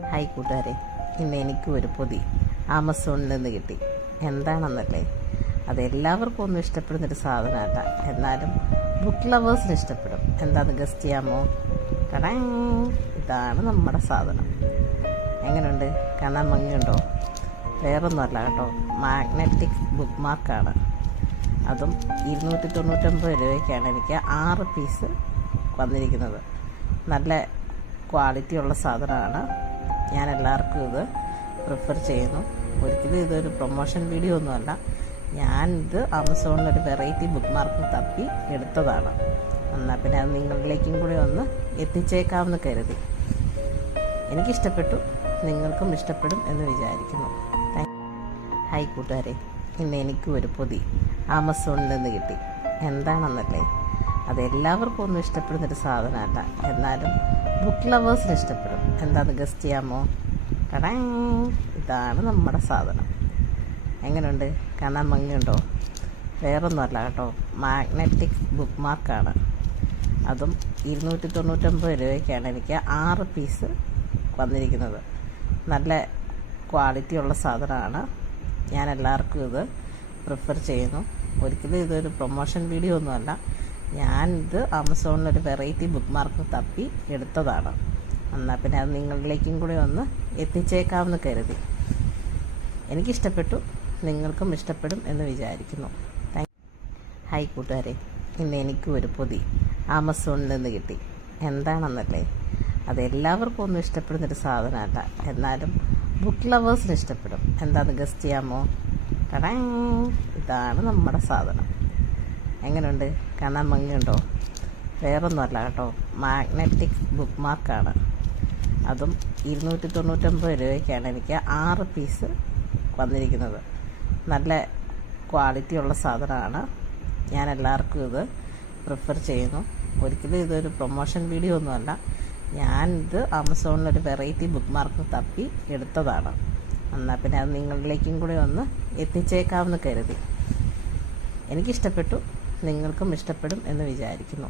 Hi കൂട്ടുകാരെ, ഇന്ന് എനിക്കും ഒരു പൊതി ആമസോണിൽ നിന്ന് കിട്ടി. എന്താണെന്നല്ലേ, അതെല്ലാവർക്കും ഒന്നും ഇഷ്ടപ്പെടുന്നൊരു സാധനമല്ല, എന്നാലും ബുക്ക് ലവേഴ്സിന് ഇഷ്ടപ്പെടും. എന്താണെന്ന് ഗസ്റ്റ് ചെയ്യാമോ? കടാ, ഇതാണ് നമ്മുടെ സാധനം. എങ്ങനെയുണ്ട്? കാണാൻ ഭംഗിയുണ്ടോ? വേറൊന്നുമല്ല കേട്ടോ, മാഗ്നറ്റിക് ബുക്ക് മാർക്കാണ്. അതും 299 രൂപയ്ക്കാണ് എനിക്ക് 6 പീസ് വന്നിരിക്കുന്നത്. നല്ല ക്വാളിറ്റിയുള്ള സാധനമാണ്. ഞാൻ എല്ലാവർക്കും ഇത് പ്രിഫർ ചെയ്യുന്നു. ഒരിക്കലും ഇതൊരു പ്രൊമോഷൻ വീഡിയോ ഒന്നുമല്ല. ഞാനിത് ആമസോണിലൊരു വെറൈറ്റി ബുക്ക് മാർക്ക് തപ്പി എടുത്തതാണ്. എന്നാൽ പിന്നെ അത് നിങ്ങളിലേക്കും കൂടി ഒന്ന് എത്തിച്ചേക്കാമെന്ന് കരുതി. എനിക്കിഷ്ടപ്പെട്ടു, നിങ്ങൾക്കും ഇഷ്ടപ്പെടും എന്ന് വിചാരിക്കുന്നു. ഹായ് കൂട്ടുകാരെ, ഇന്ന് എനിക്കും ഒരു പൊതി ആമസോണിൽ നിന്ന് കിട്ടി. എന്താണെന്നല്ലേ, അതെല്ലാവർക്കും ഒന്നും ഇഷ്ടപ്പെടുന്നൊരു സാധനമല്ല, എന്നാലും ബുക്ക് ലവേഴ്സിന് ഇഷ്ടപ്പെടും. എന്താണെന്ന് ഗസ്റ്റ് ചെയ്യാമോ? കടാ, ഇതാണ് നമ്മുടെ സാധനം. എങ്ങനെയുണ്ട്? കാണാൻ ഭംഗിയുണ്ടോ? വേറൊന്നുമല്ല കേട്ടോ, മാഗ്നറ്റിക് ബുക്ക് മാർക്കാണ്. അതും 299 രൂപയ്ക്കാണ് എനിക്ക് 6 പീസ് വന്നിരിക്കുന്നത്. നല്ല ക്വാളിറ്റിയുള്ള സാധനമാണ്. ഞാൻ എല്ലാവർക്കും ഇത് പ്രിഫർ ചെയ്യുന്നു. ഒരിക്കലും ഇതൊരു പ്രൊമോഷൻ വീഡിയോ ഒന്നുമല്ല. ഞാനിത് ആമസോണിലൊരു വെറൈറ്റി ബുക്ക് മാർക്ക് തപ്പി എടുത്തതാണ്. എന്നാൽ പിന്നെ അത് നിങ്ങളിലേക്കും കൂടി ഒന്ന് എത്തിച്ചേക്കാമെന്ന് കരുതി. എനിക്കിഷ്ടപ്പെട്ടു, നിങ്ങൾക്കും ഇഷ്ടപ്പെടും എന്ന് വിചാരിക്കുന്നു. ഹായ് കൂട്ടുകാരെ, ഇന്ന് എനിക്കും ഒരു പൊതി ആമസോണിൽ നിന്ന് കിട്ടി. എന്താണെന്നല്ലേ, അതെല്ലാവർക്കും ഒന്നും ഇഷ്ടപ്പെടുന്നൊരു സാധനമല്ല, എന്നാലും ബുക്ക് ലവേഴ്സിന് ഇഷ്ടപ്പെടും. എന്താണെന്ന് ഗസ്റ്റ് ചെയ്യാമോ? കടാ, ഇതാണ് നമ്മുടെ സാധനം. എങ്ങനെയുണ്ട്? കാണാൻ ഭംഗിയുണ്ടോ? വേറൊന്നുമല്ല കേട്ടോ, മാഗ്നറ്റിക് ബുക്ക് മാർക്കാണ്. അതും 299 രൂപയ്ക്കാണ് എനിക്ക് 6 പീസ് വന്നിരിക്കുന്നത്. നല്ല ക്വാളിറ്റിയുള്ള സാധനമാണ്. ഞാൻ എല്ലാവർക്കും ഇത് പ്രിഫർ ചെയ്യുന്നു. ഒരിക്കലും ഇതൊരു പ്രൊമോഷൻ വീഡിയോ ഒന്നുമല്ല. ഞാനിത് ആമസോണിലൊരു വെറൈറ്റി ബുക്ക് മാർക്ക് തപ്പി എടുത്തതാണ്. എന്നാൽ പിന്നെ അത് നിങ്ങളിലേക്കും കൂടി ഒന്ന് എത്തിച്ചേക്കാമെന്ന് കരുതി. എനിക്കിഷ്ടപ്പെട്ടു, നിങ്ങൾക്കും ഇഷ്ടപ്പെടും എന്ന് വിചാരിക്കുന്നു.